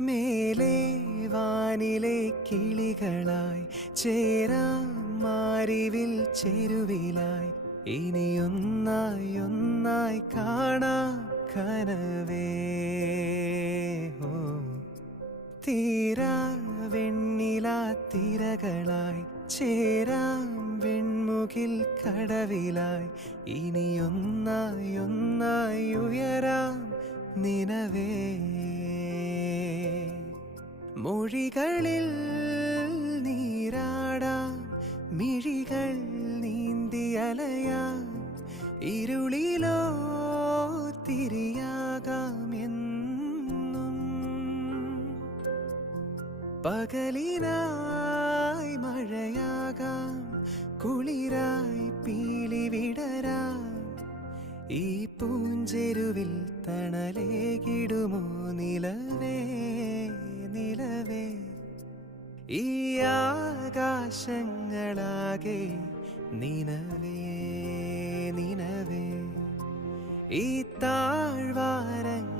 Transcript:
മേലെ വാനിലെ കിളികളായി ചേരാം മാരിവിൽ ചെരുവിലായി ഇനിയൊന്നായി ഒന്നായി കാണാം കനവേ. ഓ തീരാ വെണ്ണിലാ തിരകളായി ചേരാം വെൺമുകിൽ കടവിലായി ഇനിയൊന്നായി ഒന്നായി ഉയരാം നിനവേ. മൊഴികളിൽ നീരാടാം മിഴികൾ നീന്തിയലയാം ഇരുളിലോ തിരിയാകാം എന്നും. പകലിനായി മഴയാകാം കുളിരായി പീലി വിടരാം ഈ പൂഞ്ചെരുവിൽ തണലേകിടുമോ നിലവേ നിലവേ. ഈ ആകാശങ്ങളാകെ നിനവേ നിനവേ. ഈ താഴ്വാരങ്ങൾ